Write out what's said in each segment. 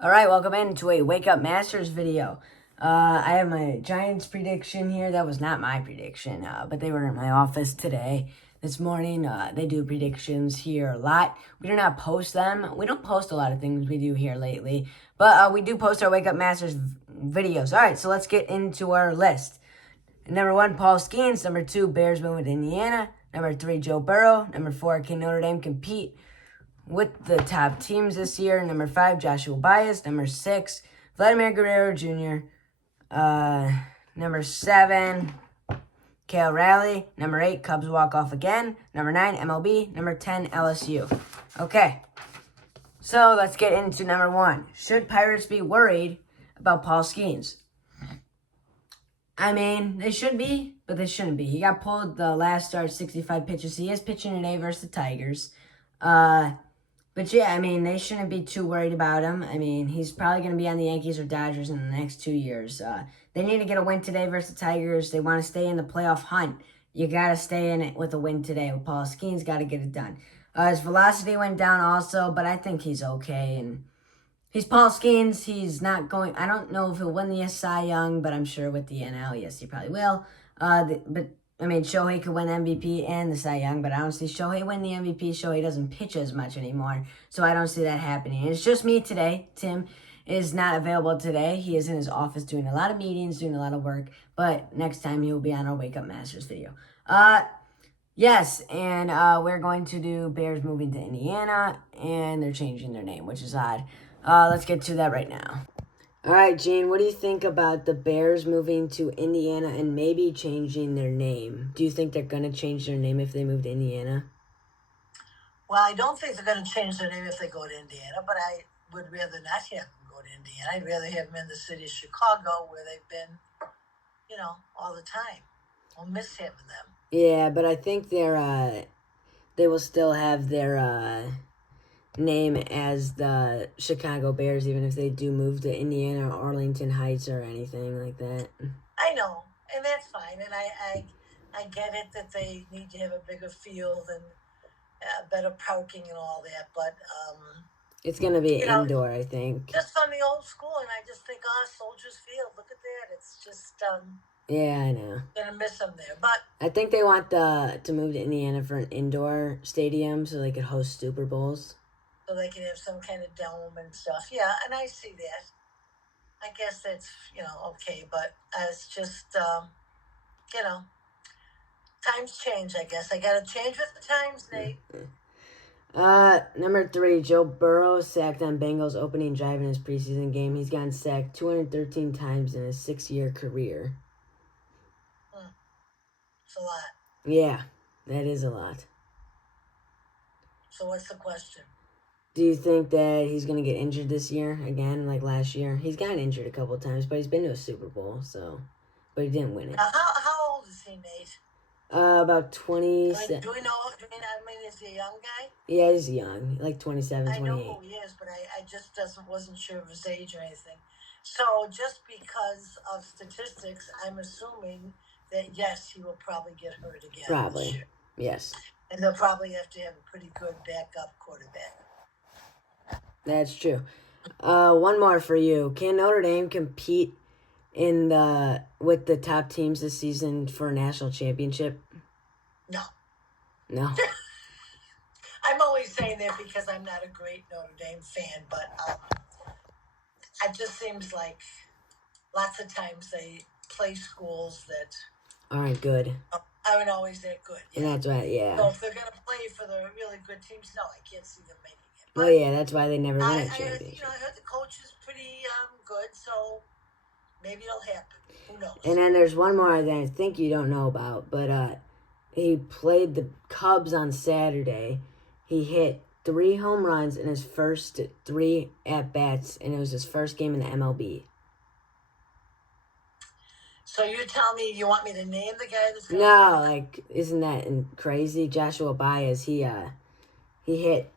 All right, welcome into a Wake Up Masters video. I have my Giants prediction here. That was not my prediction, but they were in my office today. This morning, they do predictions here a lot. We do not post them. We don't post a lot of things we do here lately, but we do post our Wake Up Masters videos. All right, so let's get into our list. Number 1, Paul Skeens. Number 2, Bears win with Indiana. Number 3, Joe Burrow. Number 4, can Notre Dame compete with the top teams this year? Number 5, Joshua Bias. Number 6, Vladimir Guerrero Jr. Number 7, Kale Raleigh. Number 8, Cubs walk off again. Number 9, MLB. Number 10, LSU. Okay, so let's get into number 1. Should Pirates be worried about Paul Skeens? I mean, they should be, but they shouldn't be. He got pulled the last start, 65 pitches. He is pitching today versus the Tigers. But yeah, I mean, they shouldn't be too worried about him. I mean, he's probably going to be on the Yankees or Dodgers in the next 2 years. They need to get a win today versus the Tigers. They want to stay in the playoff hunt. You got to stay in it with a win today. With Paul Skeens, got to get it done. His velocity went down also, but I think he's okay. And he's Paul Skeens. He's not going. I don't know if he'll win the Cy Young, but I'm sure with the NL, yes, he probably will. But I mean, Shohei could win MVP and the Cy Young, but I don't see Shohei win the MVP. Shohei doesn't pitch as much anymore, so I don't see that happening. And it's just me today. Tim is not available today. He is in his office doing a lot of meetings, doing a lot of work, but next time he will be on our Wake Up Masters video. Yes, and we're going to do Bears moving to Indiana, and they're changing their name, which is odd. Let's get to that right now. All right, Gene, what do you think about the Bears moving to Indiana and maybe changing their name? Do you think they're going to change their name if they move to Indiana? Well, I don't think they're going to change their name if they go to Indiana, but I would rather not have them go to Indiana. I'd rather have them in the city of Chicago where they've been, all the time. I'll miss having them. Yeah, but I think they will still have their name as the Chicago Bears, even if they do move to Indiana or Arlington Heights or anything like that. I know, and that's fine. And I get it that they need to have a bigger field and better parking and all that, but it's going to be indoor, I think. Just on the old school, and I just think, Soldiers Field, look at that. It's just yeah, I know. Gonna miss them there, but I think they want to move to Indiana for an indoor stadium so they could host Super Bowls. So they can have some kind of dome and stuff. Yeah, and I see that. I guess that's okay, but it's just times change. I guess I gotta change with the times, Nate. Number 3, Joe Burrow sacked on Bengals opening drive in his preseason game. He's gotten sacked 213 times in his 6-year career. It's a lot. Yeah, that is a lot. So what's the question? Do you think that he's going to get injured this year again, like last year? He's gotten injured a couple of times, but he's been to a Super Bowl, but he didn't win it. How old is he, Nate? About 20. Do we know? I mean, is he a young guy? Yeah, he's young, like 27, 28. I know who he is, but I just wasn't sure of his age or anything. So just because of statistics, I'm assuming that, yes, he will probably get hurt again. Probably, this year. Yes. And they'll probably have to have a pretty good backup quarterback. That's true. One more for you. Can Notre Dame compete with the top teams this season for a national championship? No. No. I'm only saying that because I'm not a great Notre Dame fan, but it just seems like lots of times they play schools that aren't good. Aren't always that good. Yeah. And that's right, yeah. So if they're going to play for the really good teams, no, I can't see them making it. But yeah, that's why they never win a championship. I heard the coach is pretty good, so maybe it'll happen. Who knows? And then there's one more that I think you don't know about, but he played the Cubs on Saturday. He hit 3 home runs in his first 3 at-bats, and it was his first game in the MLB. So you're telling me you want me to name the guy that's going No, like, isn't that crazy? Joshua Baez, he hit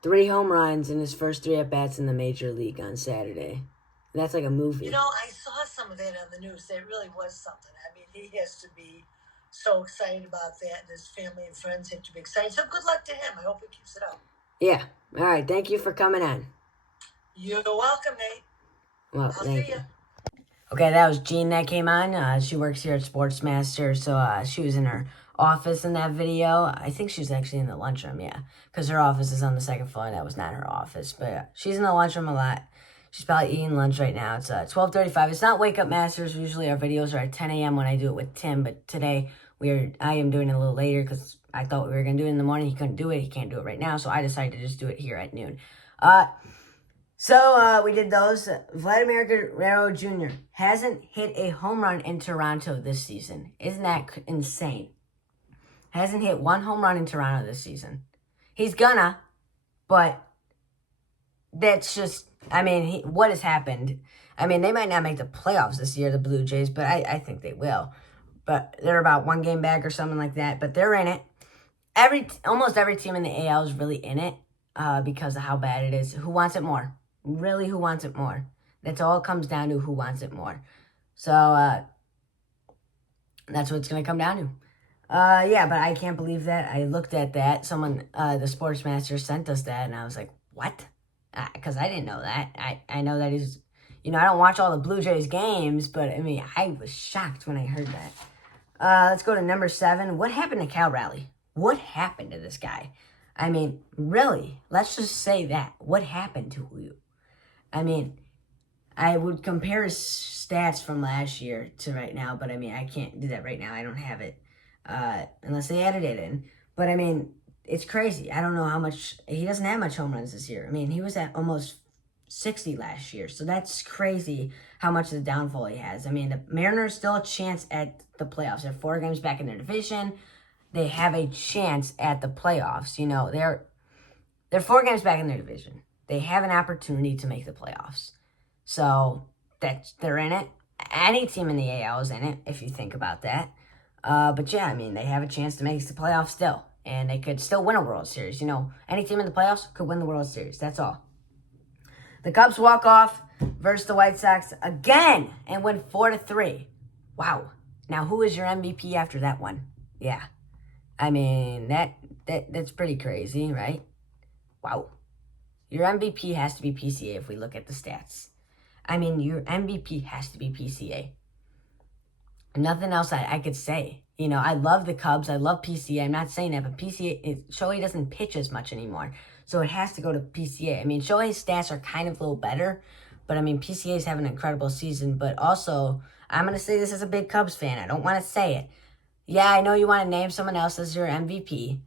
3 home runs in his first 3 at-bats in the major league on Saturday. That's like a movie. I saw some of that on the news. That really was something. I mean, he has to be so excited about that, and his family and friends have to be excited. So good luck to him. I hope he keeps it up. Yeah. All right. Thank you for coming on. You're welcome, Nate. Well, I'll thank see you. you. Okay, that was Jean that came on. She works here at Sportsmaster, so she was in her office in that video. I think she was actually in the lunchroom, yeah, because her office is on the second floor, and that was not her office. But yeah, she's in the lunchroom a lot. She's probably eating lunch right now. It's 12:35. It's not Wake Up Masters. Usually our videos are at 10 a.m. when I do it with Tim, but today I am doing it a little later because I thought we were gonna do it in the morning. He couldn't do it. He can't do it right now, so I decided to just do it here at noon. So we did those. Vladimir Guerrero Jr. hasn't hit a home run in Toronto this season. Isn't that insane? Hasn't hit one home run in Toronto this season. He's gonna, but that's just, I mean, what has happened? I mean, they might not make the playoffs this year, the Blue Jays, but I think they will. But they're about one game back or something like that, but they're in it. Almost every team in the AL is really in it because of how bad it is. Who wants it more? Really, who wants it more? That's all it comes down to, who wants it more. So that's what it's going to come down to. Yeah, but I can't believe that. I looked at that. Someone, the Sportsmaster sent us that, and I was like, what? Because I didn't know that. I know that he's, I don't watch all the Blue Jays games, but I mean, I was shocked when I heard that. Let's go to number 7. What happened to Cal Raleigh? What happened to this guy? I mean, really, let's just say that. What happened to you? I mean, I would compare his stats from last year to right now, but I mean, I can't do that right now. I don't have it unless they added it in. But I mean, it's crazy. I don't know how much. He doesn't have much home runs this year. I mean, he was at almost 60 last year. So that's crazy how much of the downfall he has. I mean, the Mariners still a chance at the playoffs. They're 4 games back in their division. They have a chance at the playoffs. They're 4 games back in their division. They have an opportunity to make the playoffs. So they're in it. Any team in the AL is in it, if you think about that. But yeah, I mean, they have a chance to make the playoffs still. And they could still win a World Series. Any team in the playoffs could win the World Series. That's all. The Cubs walk off versus the White Sox again and win 4-3. Wow. Now, who is your MVP after that one? Yeah. I mean, that's pretty crazy, right? Wow. Your MVP has to be PCA if we look at the stats. I mean, your MVP has to be PCA. Nothing else I could say. I love the Cubs. I love PCA. I'm not saying that, but PCA, Shohei doesn't pitch as much anymore. So it has to go to PCA. I mean, Shohei's stats are kind of a little better, but I mean, PCA is having an incredible season. But also, I'm going to say this as a big Cubs fan. I don't want to say it. Yeah, I know you want to name someone else as your MVP,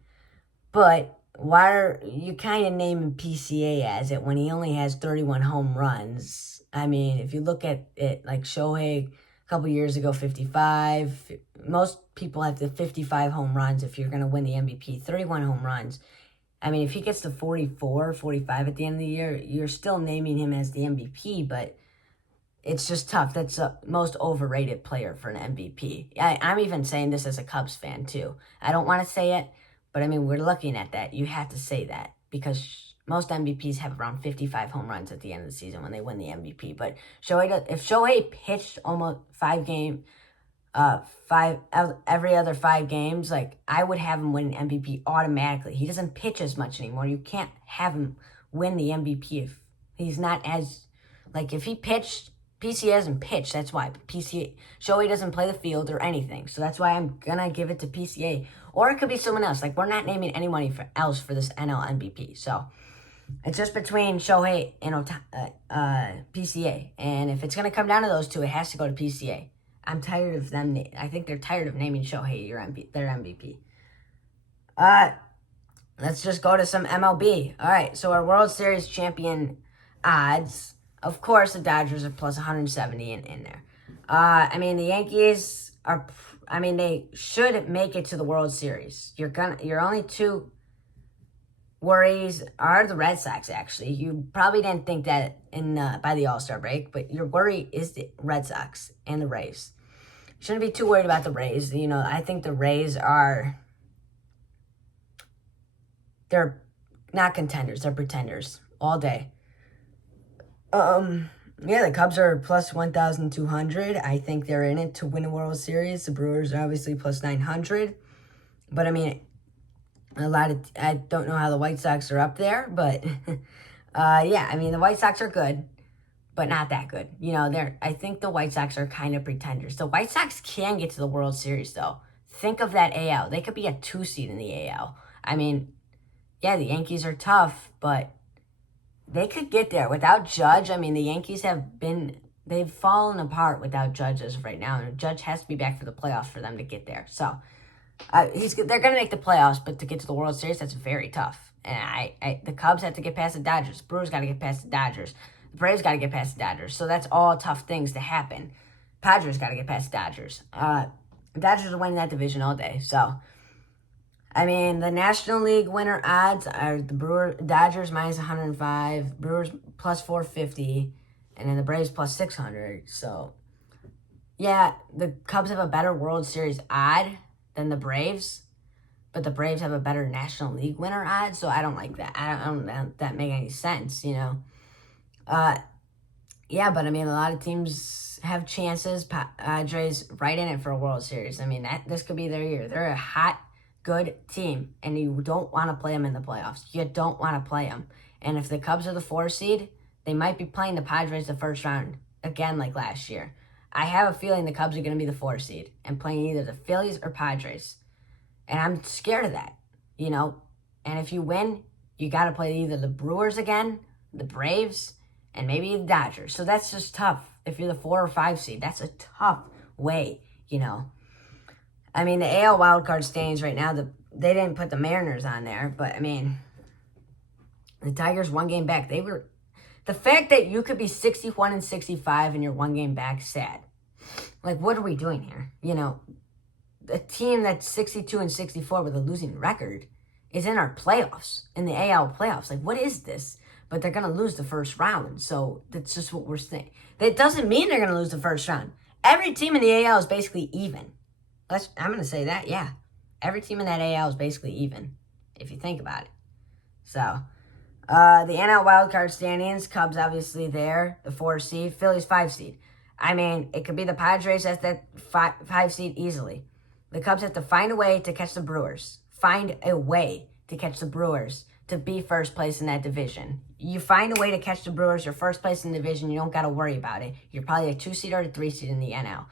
but why are you kind of naming PCA as it when he only has 31 home runs? I mean, if you look at it like Shohei a couple years ago, 55. Most people have the 55 home runs if you're going to win the MVP. 31 home runs. I mean, if he gets to 44, 45 at the end of the year, you're still naming him as the MVP, but it's just tough. That's the most overrated player for an MVP. I'm even saying this as a Cubs fan, too. I don't want to say it, but I mean, we're looking at that. You have to say that because most MVPs have around 55 home runs at the end of the season when they win the MVP. But if Shohei pitched almost every other 5 games, like I would have him win an MVP automatically. He doesn't pitch as much anymore. You can't have him win the MVP if he's not as, like if he pitched. PCA hasn't pitched, that's why. Shohei doesn't play the field or anything. So that's why I'm going to give it to PCA. Or it could be someone else. Like, we're not naming anyone else for this NL MVP. So it's just between Shohei and PCA. And if it's going to come down to those two, it has to go to PCA. I'm tired of them. I think they're tired of naming Shohei their MVP. Let's just go to some MLB. All right, so our World Series champion odds. Of course, the Dodgers are plus 170 in there. I mean, the Yankees are. I mean, they should make it to the World Series. Your only 2 worries are the Red Sox. Actually, you probably didn't think that by the All-Star break, but your worry is the Red Sox and the Rays. Shouldn't be too worried about the Rays. I think the Rays are. They're not contenders. They're pretenders all day. Yeah, the Cubs are plus 1,200. I think they're in it to win a World Series. The Brewers are obviously plus 900. But I mean, I don't know how the White Sox are up there, but Yeah, I mean, the White Sox are good, but not that good. I think the White Sox are kind of pretenders. The White Sox can get to the World Series, though. Think of that AL. They could be a 2 seed in the AL. I mean, yeah, the Yankees are tough, but they could get there without Judge. I mean, the Yankees they've fallen apart without Judge as of right now, and Judge has to be back for the playoffs for them to get there. So they're going to make the playoffs, but to get to the World Series, that's very tough. And the Cubs have to get past the Dodgers. The Brewers got to get past the Dodgers. The Braves got to get past the Dodgers. So that's all tough things to happen. Padres got to get past the Dodgers. The Dodgers are winning that division all day. So, I mean, the National League winner odds are the Dodgers minus 105, Brewers plus 450, and then the Braves plus 600. So, yeah, the Cubs have a better World Series odd than the Braves, but the Braves have a better National League winner odds, so I don't like that. I don't that make any sense, Yeah, but I mean, a lot of teams have chances. Padres right in it for a World Series. I mean, this could be their year. They're a hot, good team, and you don't want to play them in the playoffs. You don't want to play them. And if the Cubs are the 4 seed, they might be playing the Padres the first round again like last year. I have a feeling the Cubs are going to be the 4 seed and playing either the Phillies or Padres. And I'm scared of that, And if you win, you got to play either the Brewers again, the Braves, and maybe the Dodgers. So that's just tough. If you're the 4 or 5 seed, that's a tough way, I mean, the AL wildcard standings right now, they didn't put the Mariners on there, but I mean, the Tigers 1 game back. The fact that you could be 61 and 65 and you're 1 game back, sad. Like, what are we doing here? A team that's 62 and 64 with a losing record is in our playoffs, in the AL playoffs. Like, what is this? But they're going to lose the first round. So that's just what we're saying. That doesn't mean they're going to lose the first round. Every team in the AL is basically even. I'm going to say that, yeah. Every team in that AL is basically even, if you think about it. So, the NL wildcard standings, Cubs obviously there, the 4 seed, Phillies 5 seed. I mean, it could be the Padres at that 5 seed easily. The Cubs have to find a way to catch the Brewers. Find a way to catch the Brewers to be first place in that division. You find a way to catch the Brewers, you're first place in the division, you don't got to worry about it. You're probably a 2 seed or a 3 seed in the NL.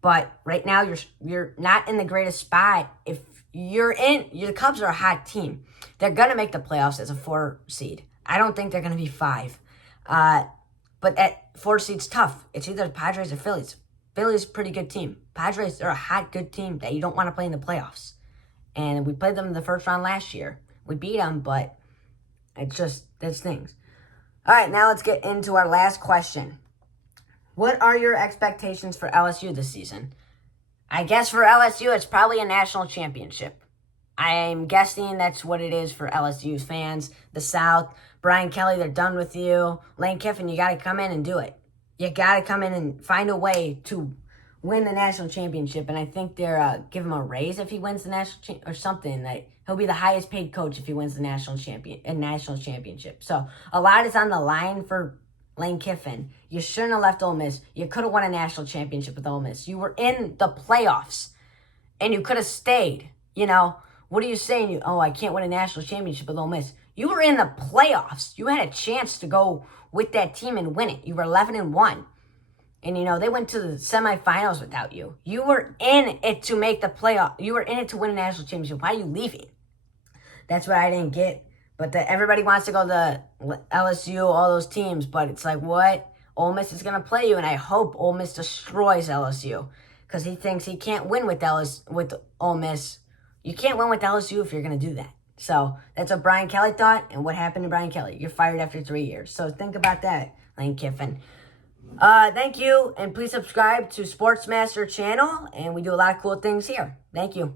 But right now, you're not in the greatest spot. If the Cubs are a hot team. They're going to make the playoffs as a 4 seed. I don't think they're going to be 5. But that 4 seed's tough. It's either the Padres or Phillies. Phillies a pretty good team. Padres, they're a hot, good team that you don't want to play in the playoffs. And we played them in the first round last year. We beat them, but that's things. All right, now let's get into our last question. What are your expectations for LSU this season? I guess for LSU, it's probably a national championship. I'm guessing that's what it is for LSU's fans. The South, Brian Kelly, they're done with you. Lane Kiffin, you got to come in and do it. You got to come in and find a way to win the national championship. And I think they're give him a raise if he wins the national or something. Like, he'll be the highest paid coach if he wins the national championship. So a lot is on the line for Lane Kiffin. You shouldn't have left Ole Miss. You could have won a national championship with Ole Miss. You were in the playoffs, and you could have stayed. What are you saying? I can't win a national championship with Ole Miss. You were in the playoffs. You had a chance to go with that team and win it. You were 11-1. And, they went to the semifinals without you. You were in it to make the playoff. You were in it to win a national championship. Why are you leaving? That's what I didn't get. But everybody wants to go to LSU, all those teams. But it's like, what? Ole Miss is going to play you. And I hope Ole Miss destroys LSU. Because he thinks he can't win with Ole Miss. You can't win with LSU if you're going to do that. So that's what Brian Kelly thought. And what happened to Brian Kelly? You're fired after 3 years. So think about that, Lane Kiffin. Thank you. And please subscribe to Sportsmaster channel. And we do a lot of cool things here. Thank you.